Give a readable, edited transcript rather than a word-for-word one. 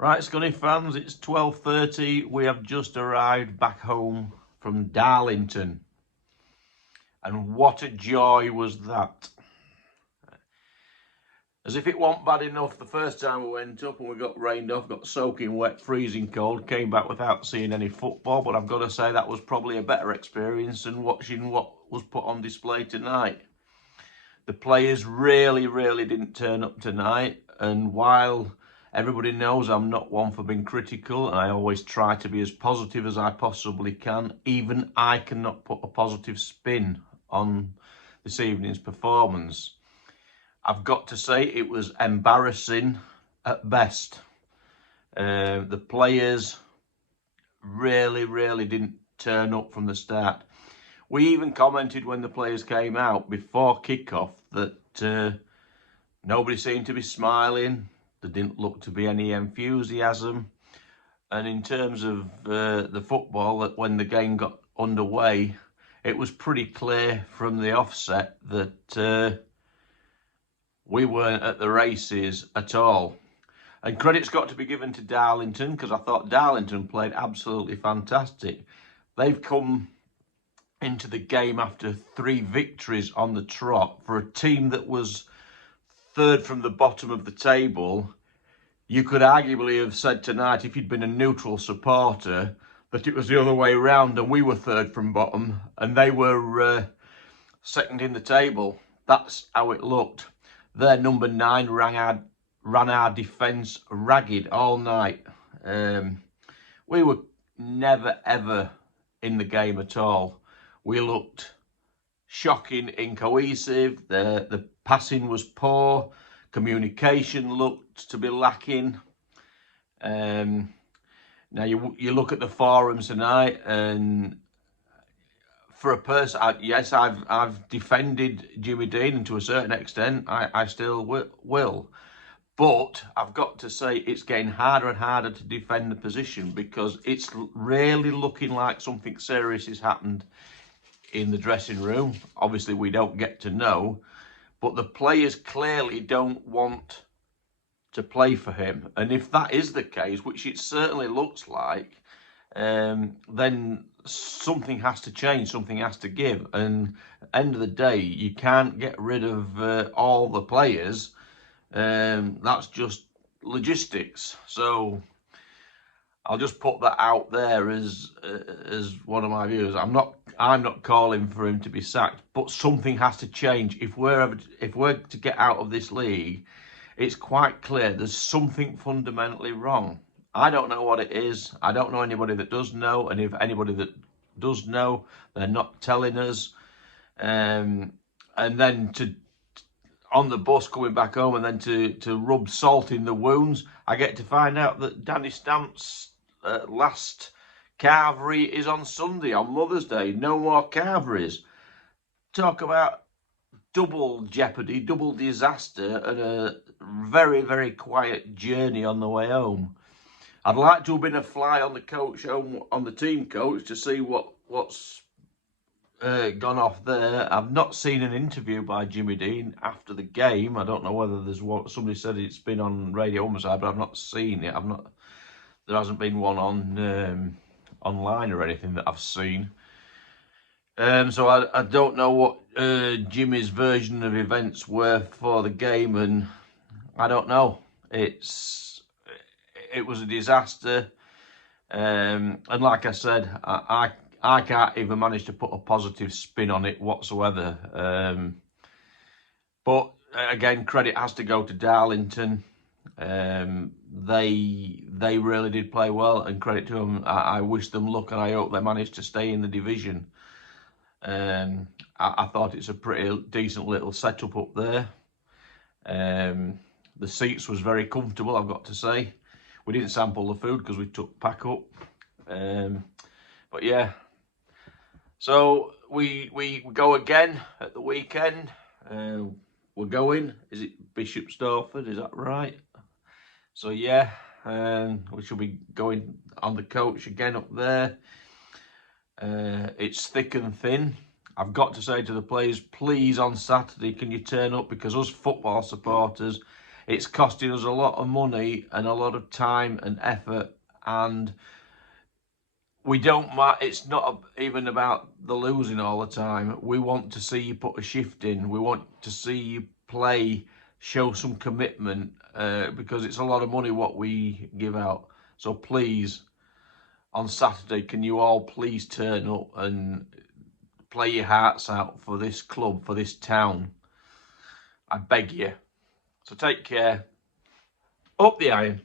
Right, Scunny fans, it's 12:30. We have just arrived back home from Darlington. And what a joy was that. As if it wasn't bad enough the first time we went up and we got rained off, got soaking wet, freezing cold, came back without seeing any football. But I've got to say that was probably a better experience than watching what was put on display tonight. The players really didn't turn up tonight. And while everybody knows I'm not one for being critical, and I always try to be as positive as I possibly can, even I cannot put a positive spin on this evening's performance. I've got to say it was embarrassing at best. The players really didn't turn up from the start. We even commented when the players came out before kickoff that nobody seemed to be smiling. There didn't look to be any enthusiasm. And in terms of the football, that when the game got underway, it was pretty clear from the offset that we weren't at the races at all. And credit's got to be given to Darlington, because I thought Darlington played absolutely fantastic. They've come into the game after 3 victories on the trot. For a team that was third from the bottom of the table, you could arguably have said tonight, if you'd been a neutral supporter, that it was the other way around and we were third from bottom and they were second in the table. That's how it looked. Their number 9 ran our defence ragged all night. We were never ever in the game at all. We looked shocking, incohesive. The passing was poor. Communication looked to be lacking. Now you look at the forums tonight, and for a person, yes, I've defended Jimmy Dean, and to a certain extent, I still will. But I've got to say it's getting harder and harder to defend the position, because it's really looking like something serious has happened in the dressing room. Obviously, we don't get to know, but the players clearly don't want to play for him. And if that is the case, which it certainly looks like, then something has to change, something has to give. And at the end of the day, you can't get rid of all the players. That's just logistics. So I'll just put that out there as one of my views. I'm not calling for him to be sacked, but something has to change. If we're to get out of this league, it's quite clear there's something fundamentally wrong. I don't know what it is. I don't know anybody that does know, and if anybody that does know, they're not telling us. And then on the bus coming back home, and then to rub salt in the wounds, I get to find out that Danny Stamp's last carvery is on Sunday, on Mother's Day. No more carveries. Talk about double jeopardy, double disaster, and a very quiet journey on the way home. I'd like to have been a fly on the coach home, on the team coach, to see what's gone off there. I've not seen an interview by Jimmy Dean after the game. I don't know whether there's one. Somebody said it's been on Radio Homicide, but I've not seen it. There hasn't been one on online or anything that I've seen. So I don't know what Jimmy's version of events were for the game, and I don't know. It was a disaster, and like I said, I can't even manage to put a positive spin on it whatsoever. But again, credit has to go to Darlington. They really did play well, and credit to them. I wish them luck, and I hope they manage to stay in the division. I thought it's a pretty decent little setup up there. The seats was very comfortable, I've got to say. We didn't sample the food because we took pack up. But yeah, so we go again at the weekend. We're going. Is it Bishop Stortford? Is that right? So yeah, we shall be going on the coach again up there. It's thick and thin. I've got to say to the players, please on Saturday, can you turn up? Because us football supporters, It's costing us a lot of money and a lot of time and effort, and we don't. It's not even about the losing all the time. We want to see you put a shift in. We want to see you play, show some commitment, because it's a lot of money what we give out. So please, on Saturday, can you all please turn up and play your hearts out for this club, for this town? I beg you. So take care. Up the iron.